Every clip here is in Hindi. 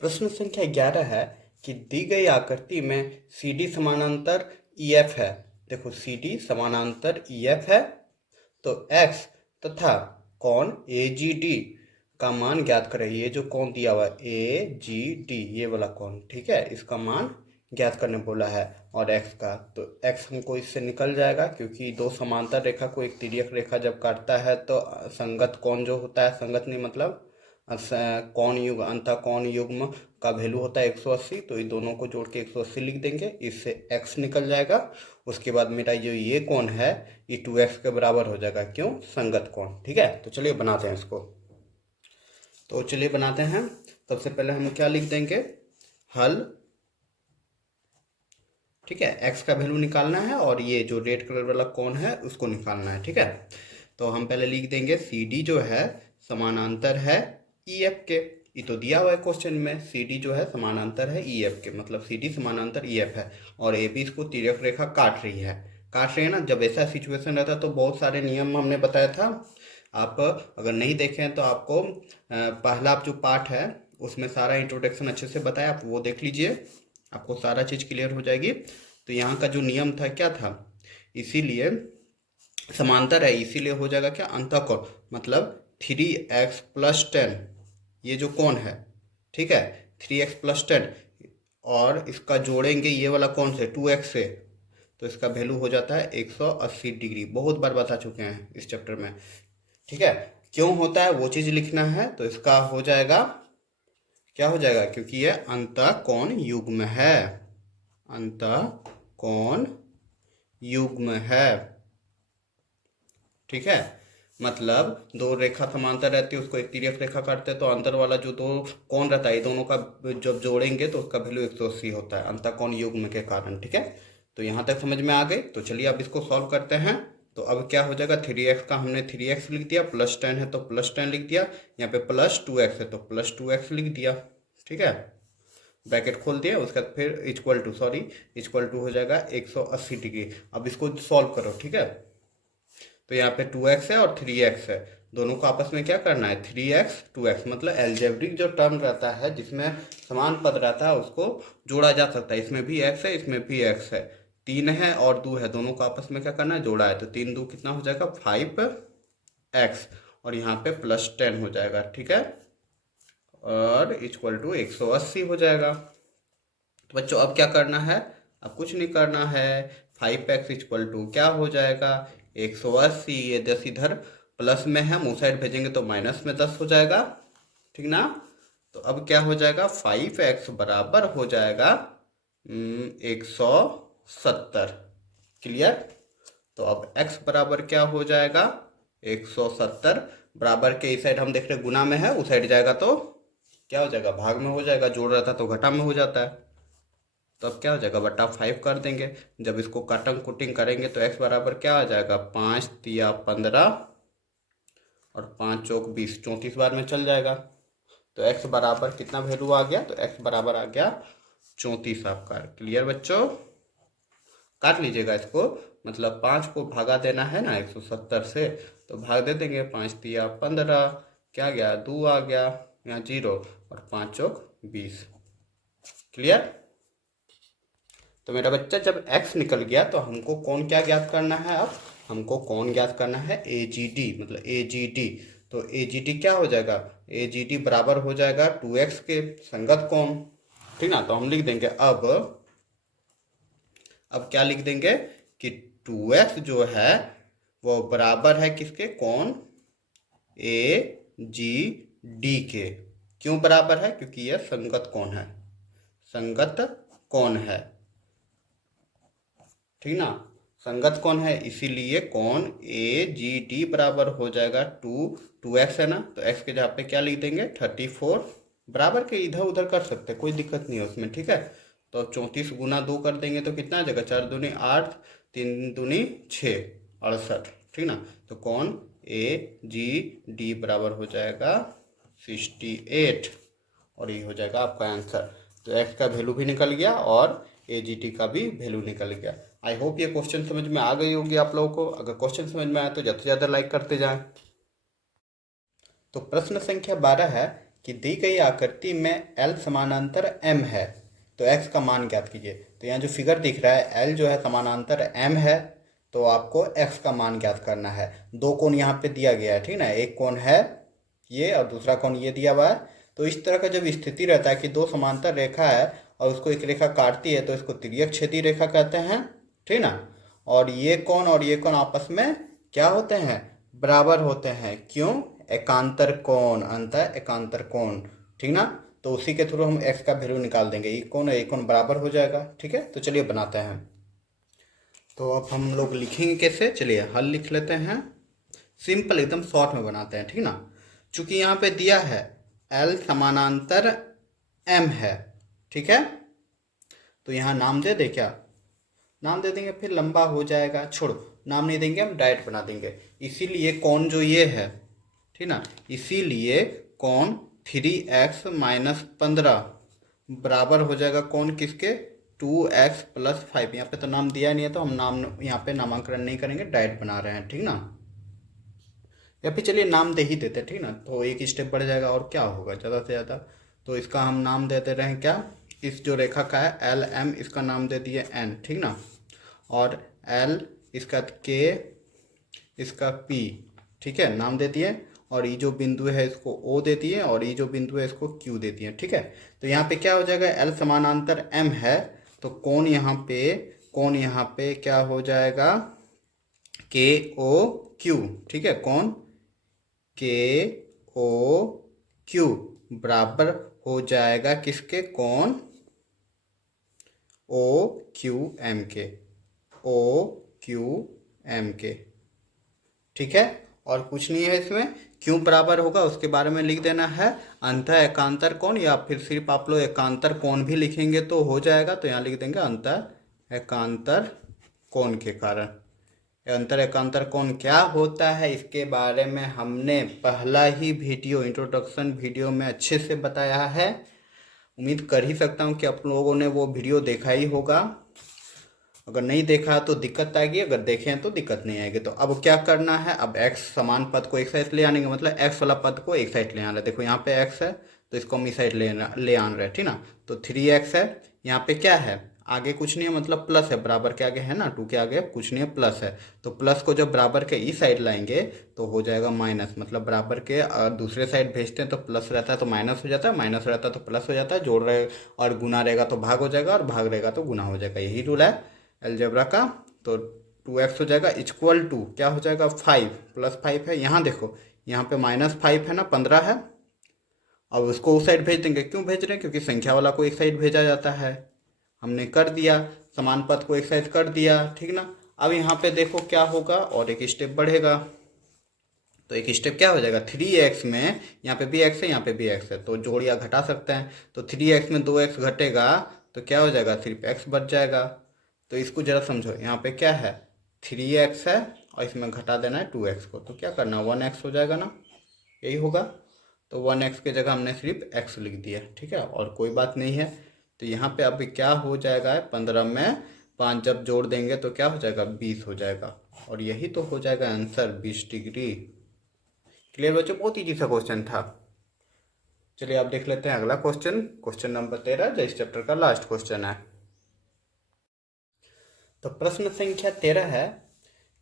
प्रश्न संख्या 11 है कि दी गई आकृति में CD समानांतर EF है। देखो CD समानांतर EF है तो X तथा कोण AGD का मान ज्ञात करें। ये जो कोण दिया हुआ है AGD, ये वाला कोण, ठीक है, इसका मान ज्ञात करने बोला है। और x का, तो x हमको इससे निकल जाएगा क्योंकि दो समांतर रेखा को एक तिर्यक रेखा जब काटता है तो संगत कोण जो होता है, संगत नहीं मतलब कोण युग्म, अंतः कोण युग्म का वैल्यू होता है 180। तो इन दोनों को जोड़ के 180 लिख देंगे, इससे x निकल जाएगा। उसके बाद मेरा जो ये कोण है ये 2x के बराबर हो जाएगा। क्यों? संगत कोण। ठीक है, तो चलिए बनाते हैं इसको। तो चलिए बनाते हैं। सबसे पहले हम क्या लिख देंगे? हल। ठीक है, x का वैल्यू निकालना है और ये जो रेड कलर वाला कोण है उसको निकालना है। ठीक है, तो हम पहले लिख देंगे CD जो है समानांतर है EF के। ये तो दिया हुआ है क्वेश्चन में, CD जो है समानांतर है EF के, मतलब CD समानांतर EF है और AB इसको तिर्यक रेखा काट रही है ना। जब ऐसा सिचुएशन रहता है तो बहुत सारे नियम हमने बताया था। आप अगर नहीं देखे हैं तो आपको पहला जो पार्ट है उसमें सारा इंट्रोडक्शन अच्छे से बताया, आप वो देख लीजिए, आपको सारा चीज़ क्लियर हो जाएगी। तो यहाँ का जो नियम था क्या था, इसीलिए समांतर है इसीलिए हो जाएगा क्या, अंतःकोण, मतलब 3x + 10 ये जो कोण है, ठीक है, 3x + 10 और इसका जोड़ेंगे ये वाला कोण से 2x से, तो इसका वैल्यू हो जाता है 180 डिग्री। बहुत बार बता चुके हैं इस चैप्टर में। ठीक है, क्यों होता है वो चीज़ लिखना है। तो इसका हो जाएगा, क्या हो जाएगा, क्योंकि ये अंतःकोण युग्म है, अंतःकोण युग्म है। ठीक है, मतलब दो रेखा समांतर रहती है, उसको एक तिर्यक रेखा काटते हैं तो अंतर वाला जो दो कोण रहता है, ये दोनों का जब जोड़ेंगे तो उसका वैल्यू 180 होता है अंतःकोण युग्म के कारण। ठीक है, तो यहाँ तक समझ में आ गई। तो चलिए अब इसको सॉल्व करते हैं। तो अब क्या हो जाएगा, 3x का हमने 3x लिख दिया, +10 है तो +10 लिख दिया, यहाँ पे +2x है तो +2x लिख दिया। ठीक है, ब्रैकेट खोल दिया, उसके बाद फिर इक्वल टू हो जाएगा 180 डिग्री। अब इसको सॉल्व करो। ठीक है, तो यहाँ पे 2x है और 3x है, दोनों को आपस में क्या करना है, 3x 2x, मतलब एल्जेब्रिक जो टर्म रहता है जिसमें समान पद रहता है उसको जोड़ा जा सकता है। इसमें भी x है, इसमें भी x है, 3 है और 2 है, दोनों को आपस में क्या करना है, जोड़ा है। तो 3 2 कितना हो जाएगा, 5x, और यहाँ पे +10 हो जाएगा। ठीक है, और इक्वल टू 180 हो जाएगा। तो बच्चों अब क्या करना है, अब कुछ नहीं करना है। 5x इक्वल टू क्या हो जाएगा, 180। ये 10 इधर प्लस में है, मुँह साइड भेजेंगे तो माइनस में 10 हो जाएगा। ठीक ना, तो अब क्या हो जाएगा, 5x बराबर हो जाएगा 170। क्लियर। तो अब x बराबर क्या हो जाएगा, 170। बराबर के इस साइड हम देख रहे गुना में है, उस साइड जाएगा तो क्या हो जाएगा, भाग में हो जाएगा, जोड़ रहता तो घटा में हो जाता है। तो अब क्या हो जाएगा, बटा 5 कर देंगे। जब इसको काटन कुटिंग करेंगे तो x बराबर क्या आ जाएगा, 5 तिया 15 और 5 चौक 20, 34 बार में चल जाएगा। तो x बराबर कितना वैल्यू आ गया, तो x बराबर आ गया 34 आपका। क्लियर बच्चों, काट लीजिएगा इसको, मतलब 5 को भागा देना है ना 170 से, तो भाग दे देंगे, 5 तिया 15, क्या गया 2 आ गया, यहाँ 0 और 5 चौक 20। क्लियर। तो मेरा बच्चा जब x निकल गया तो हमको कौन क्या ज्ञात करना है, अब हमको कौन ज्ञात करना है, AGD, मतलब AGD। तो AGD क्या हो जाएगा, AGD बराबर हो जाएगा 2x के संगत कोण। ठीक ना, तो हम लिख देंगे अब क्या लिख देंगे कि 2x जो है वो बराबर है किसके, कोण AGD के। क्यों बराबर है, क्योंकि यह संगत कोण है, संगत कोण है। ठीक ना, संगत कोण है इसीलिए कोण AGD बराबर हो जाएगा 2x है ना, तो x के जगह पे क्या लिख देंगे 34। बराबर के इधर उधर कर सकते हैं, कोई दिक्कत नहीं है उसमें। ठीक है, तो 34 गुना 2 कर देंगे तो कितना आ जाएगा, 4 दूनी 8, 3 दूनी 6, 68। ठीक ना, तो कोण AGD बराबर हो जाएगा 68 और ये हो जाएगा आपका आंसर। तो x का वैल्यू भी निकल गया और AGD का भी वैल्यू निकल गया। आई होप ये क्वेश्चन समझ में आ गई होगी आप लोगों को। अगर क्वेश्चन समझ में आया तो ज़्यादा से ज़्यादा लाइक करते जाएं। तो प्रश्न संख्या 12 है कि दी गई आकृति में L समानांतर M है तो x का मान ज्ञात कीजिए। तो यहाँ जो फिगर दिख रहा है L जो है समानांतर M है तो आपको x का मान ज्ञात करना है। दो कोण यहाँ पे दिया गया है, ठीक ना, एक कोण है ये और दूसरा कोण ये दिया हुआ है। तो इस तरह का जब स्थिति रहता है कि दो समांतर रेखा है और उसको एक रेखा काटती है तो इसको तिर्यक छेदी रेखा कहते हैं, ठीक ना। और ये कोण आपस में क्या होते हैं, बराबर होते हैं। क्यों, एकांतर कोण, अंतः एकांतर कोण, ठीक ना। तो उसी के थ्रू हम x का वैल्यू निकाल देंगे, ये कोण बराबर हो जाएगा, ठीक है। तो चलिए बनाते हैं। तो अब हम लोग लिखेंगे कैसे, चलिए हल लिख लेते हैं। सिंपल एकदम शॉर्ट में बनाते हैं, ठीक ना। चूंकि यहाँ पे दिया है L समानांतर M है, ठीक है, तो यहाँ नाम दे दे, क्या नाम दे देंगे, फिर लंबा हो जाएगा, छोड़ो नाम नहीं देंगे, हम डायरेक्ट बना देंगे। इसीलिए कोण जो ये है, ठीक ना, इसीलिए कोण 3x - 15 बराबर हो जाएगा कोण किसके, 2x + 5। यहाँ पे तो नाम दिया नहीं है तो हम नाम यहाँ पे नामांकन नहीं करेंगे, डायरेक्ट बना रहे हैं, ठीक ना। या फिर चलिए नाम दे ही देते, ठीक ना, तो एक स्टेप बढ़ जाएगा और क्या होगा ज़्यादा से ज़्यादा। तो इसका हम नाम दे दे रहे हैं क्या, इस जो रेखा का है LM, इसका नाम दे दिए N, ठीक ना। और L इसका K, इसका P, ठीक है, नाम दे दिए। और ये जो बिंदु है इसको O दे दिए और ये जो बिंदु है इसको Q दे दिए, ठीक है। तो यहाँ पे क्या हो जाएगा, L समानांतर M है तो कोण यहाँ पे क्या हो जाएगा, KOQ, ठीक है, कोण KOQ बराबर हो जाएगा किसके, कोण OQM के, ठीक है। और कुछ नहीं है इसमें, क्यों बराबर होगा उसके बारे में लिख देना है, अंतः एकांतर कोण, या फिर सिर्फ आप लोग एकांतर कोण भी लिखेंगे तो हो जाएगा। तो यहाँ लिख देंगे अंतः एकांतर कोण के कारण। अंतर एकांतर कोण क्या होता है इसके बारे में हमने पहला ही वीडियो, इंट्रोडक्शन वीडियो में अच्छे से बताया है। उम्मीद कर ही सकता हूँ कि आप लोगों ने वो वीडियो देखा ही होगा। अगर नहीं देखा तो दिक्कत आएगी, अगर देखे हैं तो दिक्कत नहीं आएगी। तो अब क्या करना है, अब x समान पद को एक साइड ले आने का मतलब x वाला पद को एक साइड ले आना है। देखो यहाँ पे x है तो इसको हम इस साइड ले आन रहे हैं, ठीक ना। तो 3x है, यहाँ पे क्या है, आगे कुछ नहीं है, मतलब प्लस है, बराबर के आगे है ना, 2 के आगे कुछ नहीं है, प्लस है। तो प्लस को जब बराबर के इस साइड लाएंगे तो हो जाएगा माइनस, मतलब बराबर के दूसरे साइड भेजते हैं तो प्लस रहता है तो माइनस हो जाता है, माइनस रहता है तो प्लस हो जाता है, जोड़ रहे और गुना रहेगा तो भाग हो जाएगा और भाग रहेगा तो गुना हो जाएगा, यही रूल है अलजेब्रा का। तो 2x हो जाएगा इक्वल टू क्या हो जाएगा, 5 + 5 है। यहाँ देखो यहाँ पे -5 है ना, 15 है। अब उसको उस साइड भेज देंगे, क्यों भेज रहे हैं, क्योंकि संख्या वाला को एक साइड भेजा जाता है, हमने कर दिया, समान पद को एक साइड कर दिया, ठीक ना। अब यहाँ पे देखो क्या होगा, और एक स्टेप बढ़ेगा। तो एक स्टेप क्या हो जाएगा, 3x में यहाँ पे भी x है, यहाँ पे भी x है, तो जोड़ या घटा सकते हैं। तो 3x में 2x घटेगा तो क्या हो जाएगा, सिर्फ x बच जाएगा। तो इसको जरा समझो, यहाँ पे क्या है, 3x है और इसमें घटा देना है 2x को, तो क्या करना, 1x हो जाएगा ना, यही होगा। तो 1x की जगह हमने सिर्फ x लिख दिया, ठीक है, और कोई बात नहीं है। तो यहाँ पे अभी क्या हो जाएगा, 15 में 5 जब जोड़ देंगे तो क्या हो जाएगा, 20 हो जाएगा, और यही तो हो जाएगा आंसर, 20 डिग्री। क्लियर बच्चों, बहुत ईजी सा क्वेश्चन था। चलिए आप देख लेते हैं अगला क्वेश्चन, क्वेश्चन नंबर 13 जो इस चैप्टर का लास्ट क्वेश्चन है। तो प्रश्न संख्या 13 है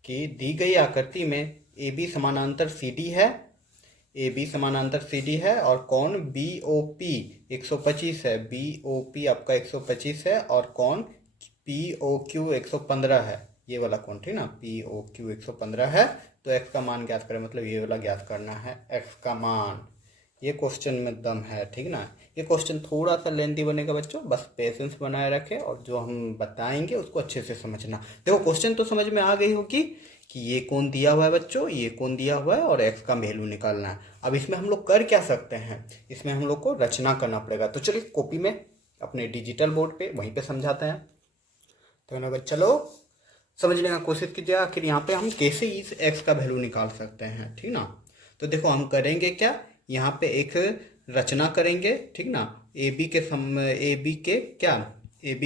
कि दी गई आकृति में AB समानांतर CD है, AB समानांतर CD है और कोण BOP 125 है, BOP आपका 125 है और कोण POQ 115 है, ये वाला कोण, ठीक ना, POQ 115 है। तो x का मान ज्ञात करें, मतलब ये वाला ज्ञात करना है x का मान। ये क्वेश्चन में दम है, ठीक ना। ये क्वेश्चन थोड़ा सा लेंथी बनेगा बच्चों, बस पेशेंस बनाए रखें और जो हम बताएंगे उसको अच्छे से समझना। देखो क्वेश्चन तो समझ में आ गई होगी कि ये कोण दिया हुआ है बच्चों, ये कोण दिया हुआ है और x का वैल्यू निकालना है। अब इसमें हम लोग कर क्या सकते हैं, इसमें हम लोग को रचना करना पड़ेगा। तो चलिए कॉपी में अपने डिजिटल बोर्ड पे वहीं पे समझाते हैं। तो चलो समझने का कोशिश कीजिए आखिर यहाँ पे हम कैसे इस x का वैल्यू निकाल सकते हैं, ठीक ना। तो देखो हम करेंगे क्या, यहाँ पे एक रचना करेंगे, ठीक ना, AB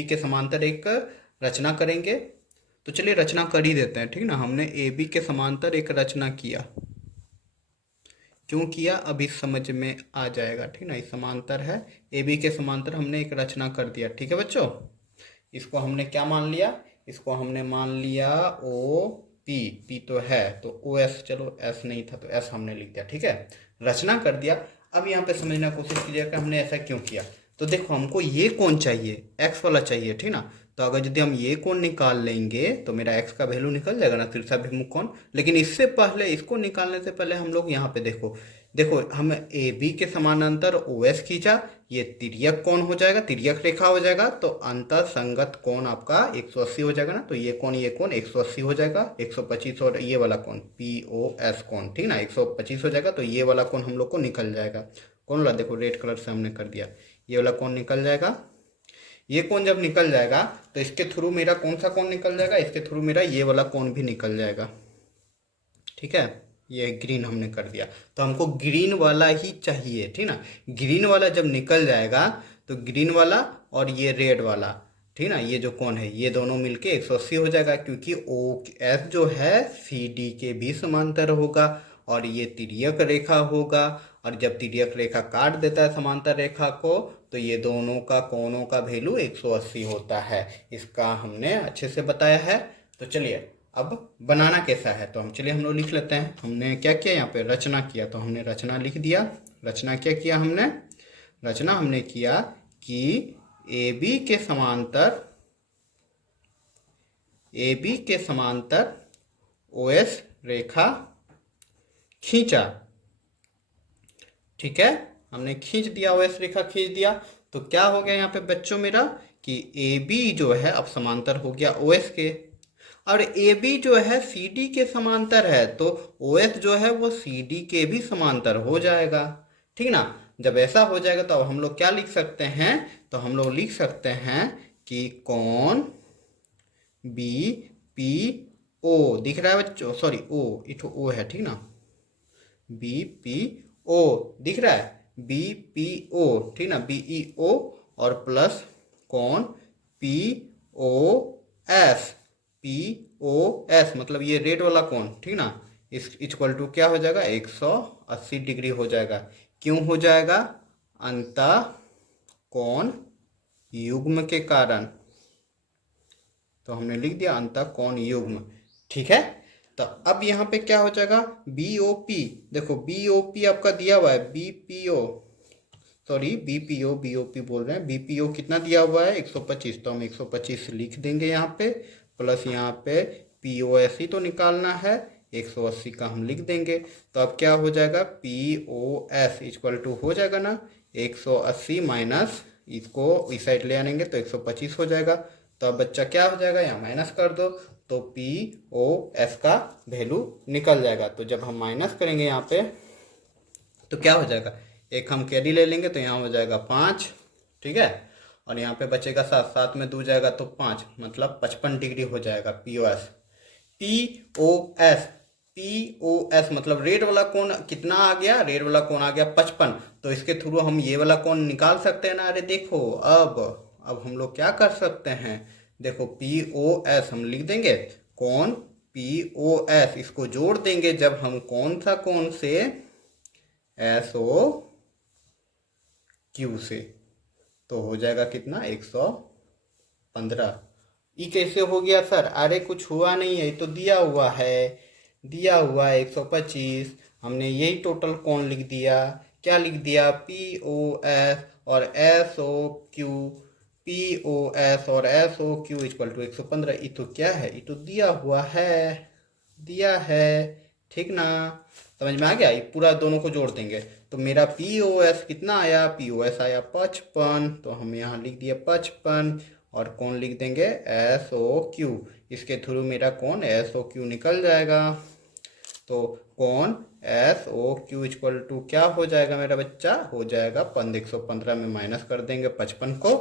के समांतर एक रचना करेंगे। तो चलिए रचना कर ही देते हैं, ठीक ना। हमने AB के समांतर एक रचना किया, क्यों किया अब इस समझ में आ जाएगा, ठीक ना। इस समांतर है, ए बी के समांतर हमने एक रचना कर दिया, ठीक है बच्चों। इसको हमने क्या मान लिया, इसको हमने मान लिया ओ पी, पी तो है तो ओ एस, चलो एस नहीं था तो एस हमने लिख दिया, ठीक है, रचना कर दिया। अब यहाँ पे समझना कोशिश कीजिएगा कि हमने ऐसा क्यों किया। तो देखो हमको ये कोण चाहिए, एक्स वाला चाहिए, ठीक ना। तो अगर यदि हम ये कोण निकाल लेंगे तो मेरा एक्स का वैल्यू निकल जाएगा ना, तिरछाभिमुख कोण। लेकिन इससे पहले, इसको निकालने से पहले हम लोग यहाँ पे देखो, देखो हम ए बी के समानांतर ओ एस खींचा, ये तिर्यक कोण हो जाएगा, तिर्यक रेखा हो जाएगा, तो अंतर संगत कोण आपका 180 हो जाएगा ना। तो ये कोण 180 हो जाएगा, 125, और ये वाला कोण पी ओ एस कोण, ठीक ना, 125 हो जाएगा। तो ये वाला कोण हम लोग को निकल जाएगा। कौन वाला, देखो रेड कलर से हमने कर दिया, ये वाला कोण निकल जाएगा। ये कोण जब निकल जाएगा तो इसके थ्रू मेरा कौन सा कोण निकल जाएगा, इसके थ्रू मेरा ये वाला कोण भी निकल जाएगा, ठीक है। ये ग्रीन हमने कर दिया, तो हमको ग्रीन वाला ही चाहिए, ठीक ना। ग्रीन वाला जब निकल जाएगा तो ग्रीन वाला और ये रेड वाला, ठीक ना, ये जो कोण है ये दोनों मिलके 180 हो जाएगा, क्योंकि ओ एस जो है सी डी के भी समांतर होगा और ये तिर्यक रेखा होगा। और जब तिर्यक रेखा काट देता है समांतर रेखा को तो ये दोनों का कोणों का वैल्यू 180 होता है। इसका हमने अच्छे से बताया है। तो चलिए अब बनाना कैसा है, तो चलिए हम लोग लिख लेते हैं। हमने क्या किया, यहाँ पे रचना किया, तो हमने रचना लिख दिया। रचना क्या किया हमने, रचना हमने किया कि ए बी के समांतर, ए बी के समांतर ओ एस रेखा खींचा, ठीक है, हमने खींच दिया, ओ एस रेखा खींच दिया। तो क्या हो गया यहाँ पे बच्चों मेरा कि ए बी जो है अब समांतर हो गया ओ एस के, और ए बी जो है सी डी के समांतर है, तो ओ एस जो है वो सी डी के भी समांतर हो जाएगा, ठीक ना। जब ऐसा हो जाएगा तो अब हम लोग क्या लिख सकते हैं, तो हम लोग लिख सकते हैं कि कोण बी पी ओ, दिख रहा है बच्चों, सॉरी ओ, इठो ओ है, ठीक ना, बी पी ओ दिख रहा है, बी पी ओ, ठीक ना, बी ई ओ, और प्लस कोण P O S, P O S मतलब ये रेड वाला कोण, ठीक ना, इस इक्वल टू क्या हो जाएगा, 180 डिग्री हो जाएगा। क्यों हो जाएगा, अंतः कोण युग्म के कारण। तो हमने लिख दिया अंतः कोण युग्म, ठीक है। तो अब यहाँ पे क्या हो जाएगा, बी ओ पी, देखो बी ओ पी आपका दिया हुआ है, B P O, sorry B P O बोल रहे हैं, बी पी ओ कितना दिया हुआ है 125, तो हम 125 लिख देंगे यहाँ पे, प्लस यहाँ पे पी ओ एस ही तो निकालना है, 180 का हम लिख देंगे। तो अब क्या हो जाएगा, P O S equal to हो जाएगा ना 180 माइनस, इसको इस साइड ले आनेंगे तो 125 हो जाएगा। तो अब बच्चा क्या हो जाएगा, यहाँ माइनस कर दो, तो पी ओ एस का वैल्यू निकल जाएगा। तो जब हम माइनस करेंगे यहाँ पे तो क्या हो जाएगा, एक हम कैरी ले लेंगे तो यहाँ हो जाएगा 5, ठीक है, और यहाँ पे बचेगा 7, 7 में 2 जाएगा तो 5, मतलब 55 डिग्री हो जाएगा P O S. P O S, P O S मतलब रेड वाला कोण कितना आ गया, रेड वाला कोण आ गया 55, तो इसके थ्रू हम ये वाला कोण निकाल सकते हैं ना। अरे देखो अब हम लोग क्या कर सकते हैं, देखो पी ओ एस हम लिख देंगे, कोण पी ओ एस, इसको जोड़ देंगे जब हम कौन सा कोण से, एस ओ क्यू से, तो हो जाएगा कितना 115। ये कैसे हो गया सर, अरे कुछ हुआ नहीं है, तो दिया हुआ है, दिया हुआ है 125, हमने यही टोटल कोण लिख दिया। क्या लिख दिया, पी ओ एस और S O Q, P O S और S O Q equal to 115। ये तो क्या है, ये तो दिया हुआ है, दिया है, ठीक ना, समझ में आ गया। ये पूरा दोनों को जोड़ देंगे तो मेरा पी ओ एस कितना आया, पी ओ एस आया 55, तो हम यहाँ लिख दिया 55, और कौन लिख देंगे, एस ओ क्यू, इसके थ्रू मेरा कौन एस ओ क्यू निकल जाएगा। तो कौन S O Q equal to क्या हो जाएगा मेरा बच्चा, हो जाएगा 115 में माइनस कर देंगे 55 को,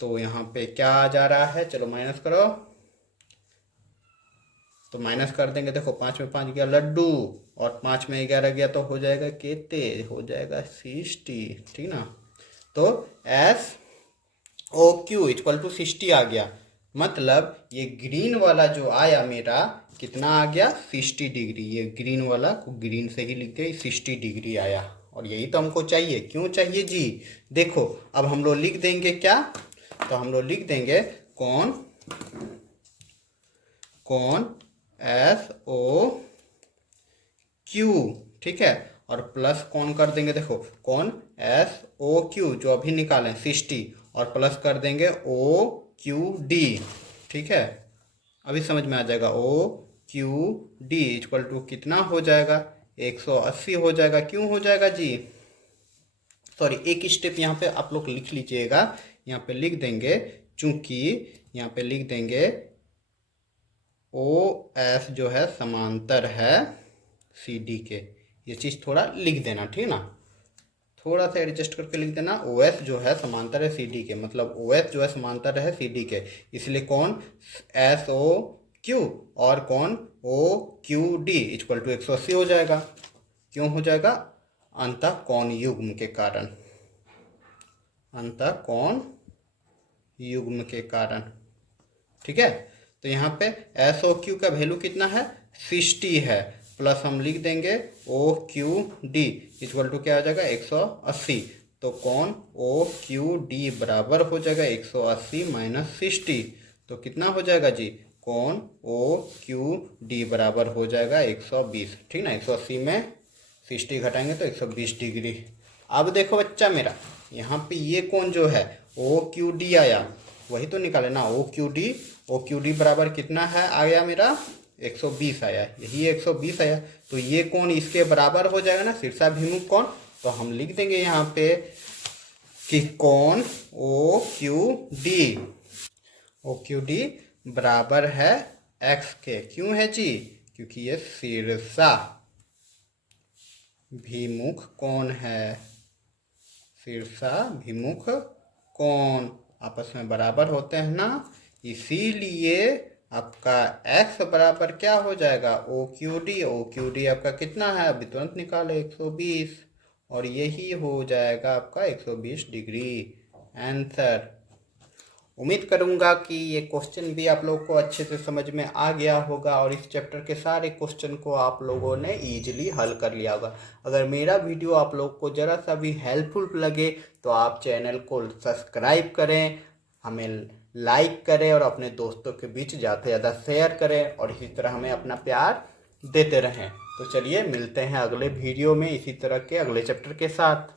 तो यहाँ पे क्या आ जा रहा है, चलो माइनस करो, तो माइनस कर देंगे, देखो 5 में 5 गया लड्डू, और 5 में 11 गया तो हो जाएगा केते, हो जाएगा 60, ठीक ना। तो S O Q equal to 60 आ गया, मतलब ये ग्रीन वाला जो आया मेरा कितना आ गया 60 डिग्री। ये ग्रीन वाला को ग्रीन से ही लिख दे, 60 डिग्री आया। और यही तो हमको चाहिए। क्यों चाहिए जी? देखो अब हम लोग लिख देंगे क्या, तो हम लोग लिख देंगे कौन कौन एस ओ क्यू, ठीक है। और प्लस कौन कर देंगे, देखो कौन एस ओ क्यू जो अभी निकालें 60, और प्लस कर देंगे ओ क्यू डी, ठीक है। अभी समझ में आ जाएगा। O Q D equal to कितना हो जाएगा, 180 हो जाएगा। क्यों हो जाएगा जी? सॉरी, एक स्टेप यहाँ पे आप लोग लिख लीजिएगा। यहाँ पे लिख देंगे, चूंकि यहाँ पे लिख देंगे ओ एस जो है समांतर है सी डी के। ये चीज़ थोड़ा लिख देना, ठीक ना, थोड़ा सा एडजस्ट करके लिख देना। ओ एस जो है समांतर है सी डी के, मतलब ओ एस जो है समांतर है सी डी के, इसलिए कौन एस ओ क्यू और कौन O Q D equal to 180 हो जाएगा। क्यों हो जाएगा? अंतःकोण युग्म के कारण, अंतःकोण युग्म के कारण, ठीक है। तो यहाँ पे एस ओ क्यू का वैल्यू कितना है, 60 है। प्लस हम लिख देंगे O Q D equal to क्या हो जाएगा, 180। तो कौन ओ क्यू डी बराबर हो जाएगा 180 माइनस 60। तो कितना हो जाएगा जी? कौन ओ क्यू डी बराबर हो जाएगा 120, ठीक ना। 180 में 60 घटाएंगे तो 120 डिग्री। अब देखो बच्चा मेरा, यहाँ पे ये कौन जो है ओ क्यू डी आया, वही तो निकाले ना। ओ क्यू डी बराबर कितना है आया मेरा, 120 आया, यही 120 आया। तो ये कौन इसके बराबर हो जाएगा ना, शीर्षाभिमुख कौन। तो हम लिख देंगे यहाँ पे कि कौन ओ क्यू डी बराबर है एक्स के। क्यों है जी? क्योंकि ये शीर्षाभिमुख कौन है, शीर्षाभिमुख कोण आपस में बराबर होते हैं ना, इसीलिए आपका x बराबर क्या हो जाएगा, ओ क्यू डी आपका कितना है, अभी तुरंत निकाले 120, और यही हो जाएगा आपका 120 डिग्री आंसर। उम्मीद करूंगा कि ये क्वेश्चन भी आप लोगों को अच्छे से समझ में आ गया होगा और इस चैप्टर के सारे क्वेश्चन को आप लोगों ने इजीली हल कर लिया होगा। अगर मेरा वीडियो आप लोग को ज़रा सा भी हेल्पफुल लगे तो आप चैनल को सब्सक्राइब करें, हमें लाइक करें और अपने दोस्तों के बीच ज़्यादा से ज़्यादा शेयर करें, और इसी तरह हमें अपना प्यार देते रहें। तो चलिए मिलते हैं अगले वीडियो में इसी तरह के अगले चैप्टर के साथ।